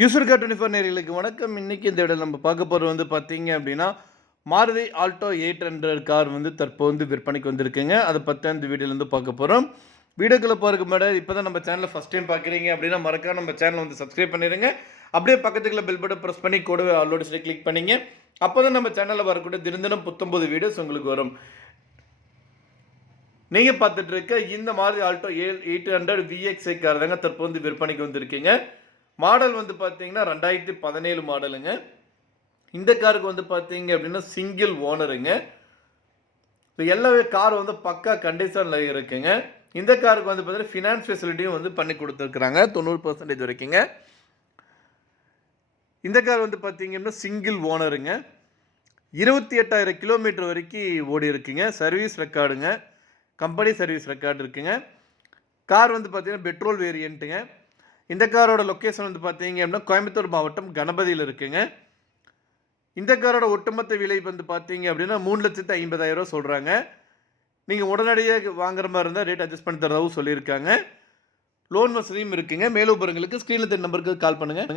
User car twenty four நேர்களுக்கு வணக்கம். இன்னைக்கு இந்த இடம் நம்ம பார்க்க போகிறது வந்து பார்த்தீங்க அப்படின்னா Maruti Alto eight hundred car வந்து தற்போது வந்து விற்பனைக்கு வந்திருக்குங்க. அதை பற்றி அந்த வீடியோலேருந்து பார்க்க போகிறோம் வீடியோக்குள்ளே போகிறதுக்கு முன்னாடி இப்போ தான் நம்ம சேனலை ஃபஸ்ட் டைம் பார்க்குறீங்க அப்படின்னா மறக்காம நம்ம சேனலை வந்து சப்ஸ்கிரைப் பண்ணிடுங்க அப்படியே பக்கத்துக்குள்ள பெல் பட்டன் ப்ரெஸ் பண்ணி கூடவே ஆல்ரெடி சொல்லி கிளிக் பண்ணிங்க. அப்போ தான் நம்ம சேனலில் வரக்கூடிய தினம் தினம் புத்தொம்பது வீடியோஸ் உங்களுக்கு வரும். நீங்கள் பார்த்துட்டு இருக்க இந்த மாதிரி Alto A eight hundred VXi car தாங்க தற்போது வந்து விற்பனைக்கு வந்திருக்கீங்க. மாடல் வந்து பார்த்தீங்கன்னா ரெண்டாயிரத்தி பதினேழு மாடலுங்க. இந்த காருக்கு வந்து பார்த்தீங்க அப்படின்னா சிங்கிள் ஓனருங்க ஸோ எல்லாமே கார் வந்து பக்கா கண்டிஷனில் இருக்குங்க. இந்த காருக்கு வந்து பார்த்தீங்கன்னா ஃபினான்ஸ் ஃபெசிலிட்டியும் வந்து பண்ணி கொடுத்துருக்குறாங்க. தொண்ணூறு பர்சன்டேஜ் வரைக்குங்க. இந்த கார் வந்து பார்த்தீங்கன்னா சிங்கிள் ஓனருங்க இருபத்தி எட்டாயிரம் கிலோமீட்டர் வரைக்கும் ஓடி இருக்குங்க. சர்வீஸ் ரெக்கார்டுங்க கம்பெனி சர்வீஸ் ரெக்கார்டு இருக்குங்க. கார் வந்து பார்த்தீங்கன்னா பெட்ரோல் வேரியண்ட்டுங்க இந்த காரோட லொக்கேஷன் வந்து பார்த்தீங்க அப்படின்னா கோயம்புத்தூர் மாவட்டம் கணபதியில் இருக்குங்க. இந்த காரோட ஒட்டுமொத்த விலை வந்து பார்த்தீங்க அப்படின்னா மூணு லட்சத்து ஐம்பதாயிரம் ரூபா சொல்கிறாங்க நீங்கள் உடனடியாக வாங்குற மாதிரி இருந்தால் ரேட் அட்ஜஸ்ட் பண்ணி தரதாகவும் சொல்லியிருக்காங்க. லோன் வசதியும் இருக்குங்க. மேலூபுரங்களுக்கு ஸ்க்ரீனில் தெரிய நம்பருக்கு கால் பண்ணுங்கள்